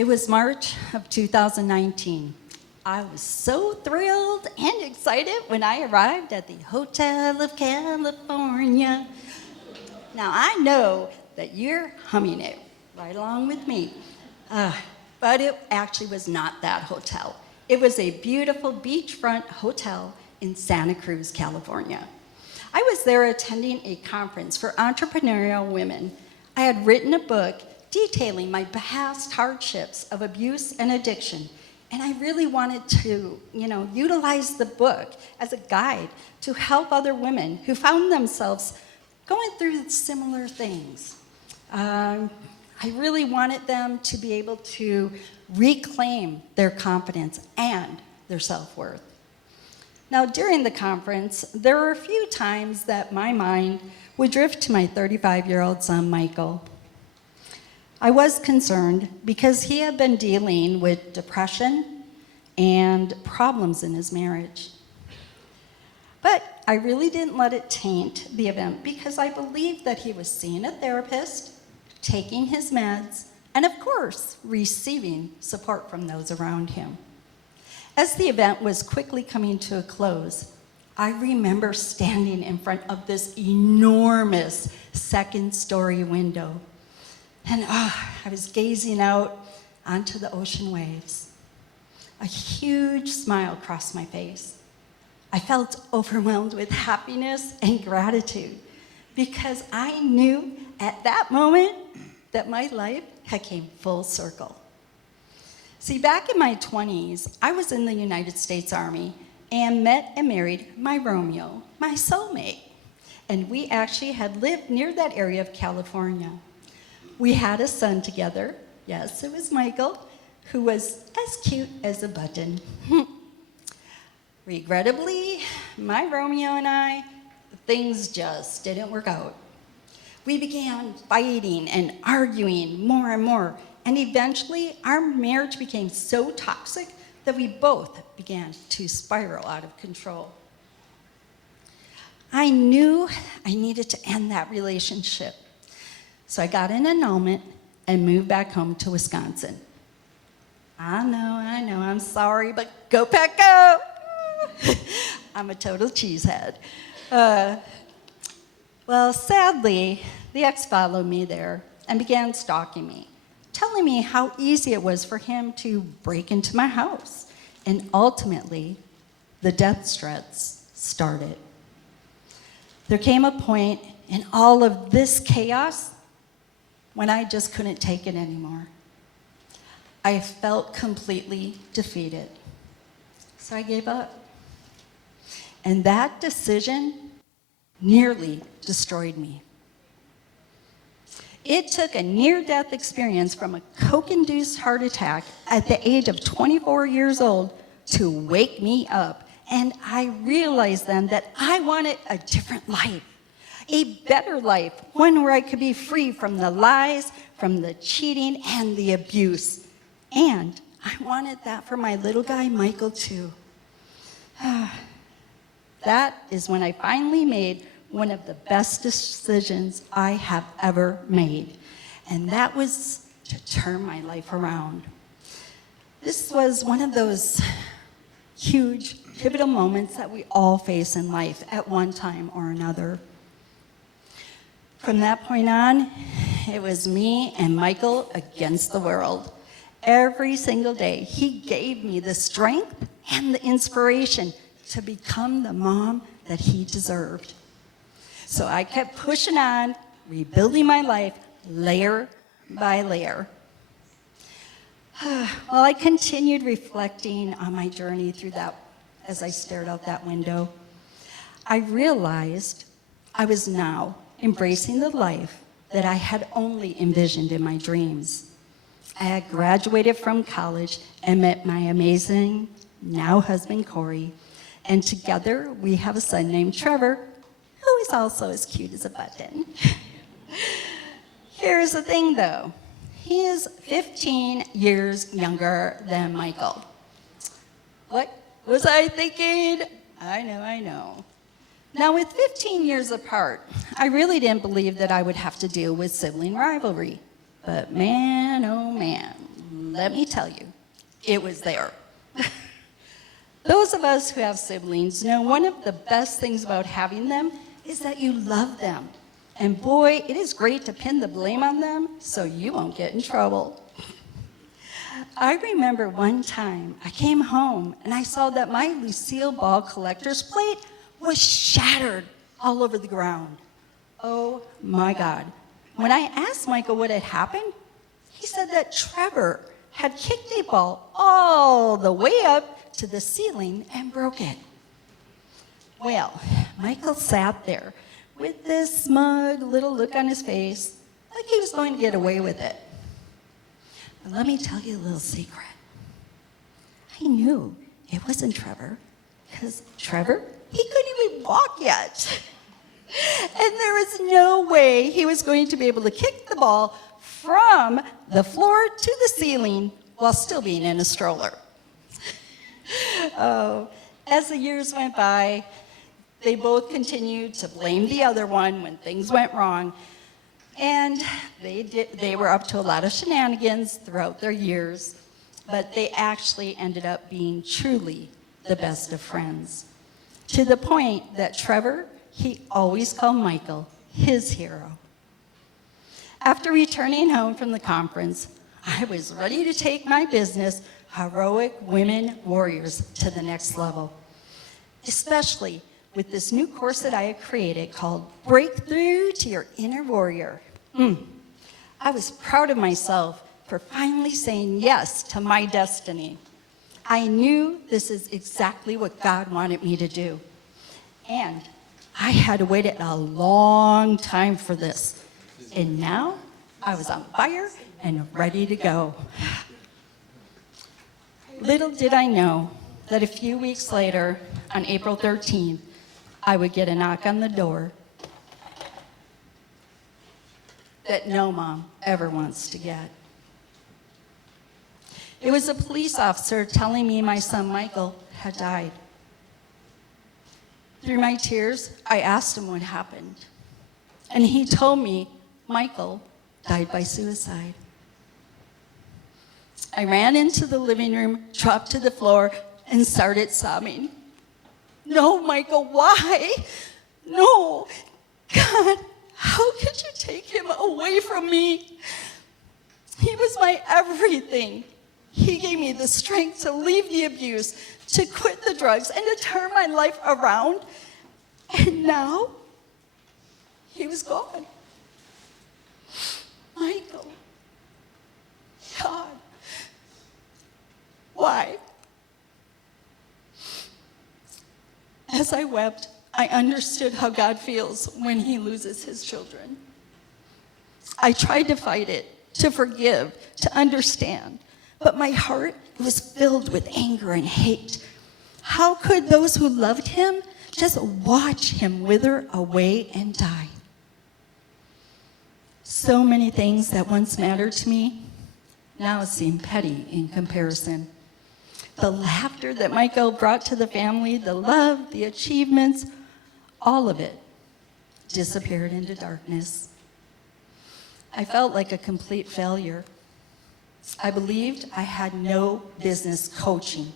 It was March of 2019. I was so thrilled and excited when I arrived at the Hotel of California. Now, I know that you're humming it right along with me, but it actually was not that hotel. It was a beautiful beachfront hotel in Santa Cruz, California. I was there attending a conference for entrepreneurial women. I had written a book detailing my past hardships of abuse and addiction, and I really wanted to, utilize the book as a guide to help other women who found themselves going through similar things. I really wanted them to be able to reclaim their confidence and their self-worth. Now, during the conference, there were a few times that my mind would drift to my 35-year-old son, Michael. I was concerned because he had been dealing with depression and problems in his marriage. But I really didn't let it taint the event because I believed that he was seeing a therapist, taking his meds, and of course, receiving support from those around him. As the event was quickly coming to a close, I remember standing in front of this enormous second-story window. And I was gazing out onto the ocean waves. A huge smile crossed my face. I felt overwhelmed with happiness and gratitude because I knew at that moment that my life had came full circle. See, back in my 20s, I was in the United States Army and met and married my Romeo, my soulmate. And we actually had lived near that area of California. We had a son together. Yes, it was Michael, who was as cute as a button. Regrettably, my Romeo and I, things just didn't work out. We began fighting and arguing more and more, and eventually our marriage became so toxic that we both began to spiral out of control. I knew I needed to end that relationship. So I got an annulment and moved back home to Wisconsin. I know, I'm sorry, but go Pack, go! I'm a total cheesehead. Well, sadly, the ex followed me there and began stalking me, telling me how easy it was for him to break into my house. And ultimately, the death threats started. There came a point in all of this chaos when I just couldn't take it anymore. I felt completely defeated. So I gave up. And that decision nearly destroyed me. It took a near-death experience from a coke-induced heart attack at the age of 24 years old to wake me up. And I realized then that I wanted a different life. A better life, one where I could be free from the lies, from the cheating, and the abuse. And I wanted that for my little guy, Michael, too. That is when I finally made one of the best decisions I have ever made. And that was to turn my life around. This was one of those huge, pivotal moments that we all face in life at one time or another. From that point on, it was me and Michael against the world. Every single day, he gave me the strength and the inspiration to become the mom that he deserved. So I kept pushing on, rebuilding my life layer by layer. While I continued reflecting on my journey through that, as I stared out that window, I realized I was now embracing the life that I had only envisioned in my dreams. I had graduated from college and met my amazing now husband, Corey, and together we have a son named Trevor, who is also as cute as a button. Here's the thing though, he is 15 years younger than Michael. What was I thinking? I know. Now, with 15 years apart, I really didn't believe that I would have to deal with sibling rivalry. But man, oh man, let me tell you, it was there. Those of us who have siblings know one of the best things about having them is that you love them. And boy, it is great to pin the blame on them so you won't get in trouble. I remember one time I came home and I saw that my Lucille Ball collector's plate was shattered all over the ground. Oh my God. When I asked Michael what had happened, he said that Trevor had kicked a ball all the way up to the ceiling and broke it. Well, Michael sat there with this smug little look on his face, like he was going to get away with it. But let me tell you a little secret. I knew it wasn't Trevor, because Trevor, he couldn't even walk yet. And there was no way he was going to be able to kick the ball from the floor to the ceiling while still being in a stroller. Oh, as the years went by, they both continued to blame the other one when things went wrong. And they were up to a lot of shenanigans throughout their years, but they actually ended up being truly the best of friends. To the point that Trevor, he always called Michael his hero. After returning home from the conference, I was ready to take my business, Heroic Women Warriors, to the next level, especially with this new course that I had created called Breakthrough to Your Inner Warrior. I was proud of myself for finally saying yes to my destiny. I knew this is exactly what God wanted me to do. And I had waited a long time for this. And now I was on fire and ready to go. Little did I know that a few weeks later, on April 13th, I would get a knock on the door that no mom ever wants to get. It was a police officer telling me my son Michael had died. Through my tears, I asked him what happened. And he told me Michael died by suicide. I ran into the living room, dropped to the floor, and started sobbing. No, Michael, why? No, God, how could you take him away from me? He was my everything. He gave me the strength to leave the abuse, to quit the drugs, and to turn my life around. And now, he was gone. Michael, God, why? As I wept, I understood how God feels when he loses his children. I tried to fight it, to forgive, to understand, but my heart was filled with anger and hate. How could those who loved him just watch him wither away and die? So many things that once mattered to me now seem petty in comparison. The laughter that Michael brought to the family, the love, the achievements, all of it disappeared into darkness. I felt like a complete failure. I believed I had no business coaching.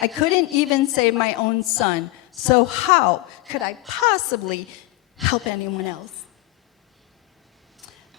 I couldn't even save my own son, so how could I possibly help anyone else?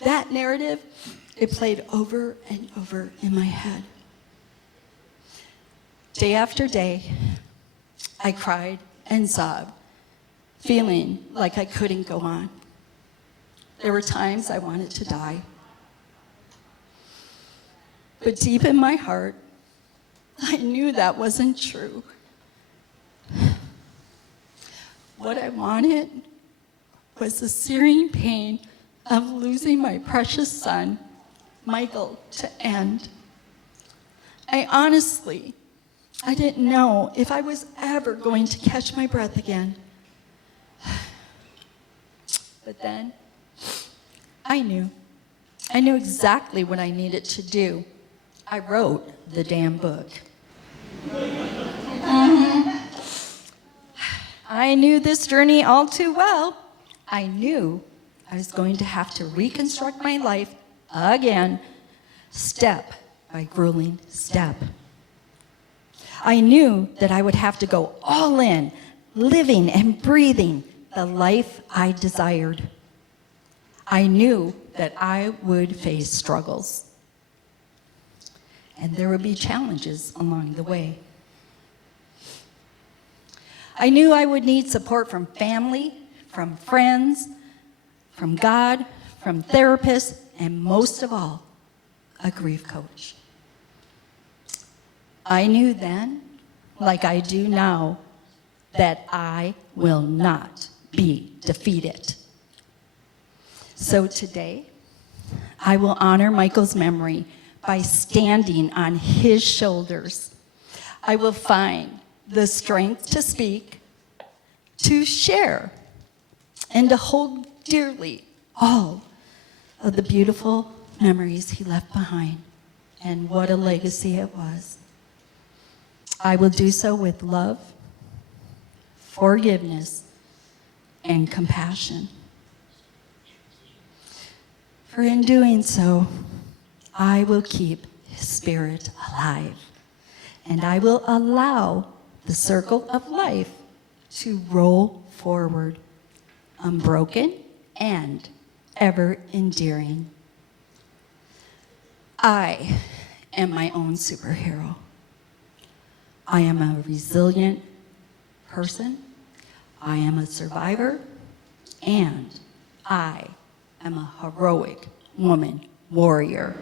That narrative, it played over and over in my head. Day after day, I cried and sobbed, feeling like I couldn't go on. There were times I wanted to die. But deep in my heart, I knew that wasn't true. What I wanted was the searing pain of losing my precious son, Michael, to end. I didn't know if I was ever going to catch my breath again. But then, I knew exactly what I needed to do. I wrote the damn book. I knew this journey all too well. I knew I was going to have to reconstruct my life again, step by grueling step. I knew that I would have to go all in, living and breathing the life I desired. I knew that I would face struggles, and there would be challenges along the way. I knew I would need support from family, from friends, from God, from therapists, and most of all, a grief coach. I knew then, like I do now, that I will not be defeated. So today, I will honor Michael's memory by standing on his shoulders. I will find the strength to speak, to share, and to hold dearly all of the beautiful memories he left behind. And what a legacy it was. I will do so with love, forgiveness, and compassion. For in doing so, I will keep his spirit alive, and I will allow the circle of life to roll forward, unbroken and ever endearing. I am my own superhero. I am a resilient person, I am a survivor, and I am a heroic woman warrior.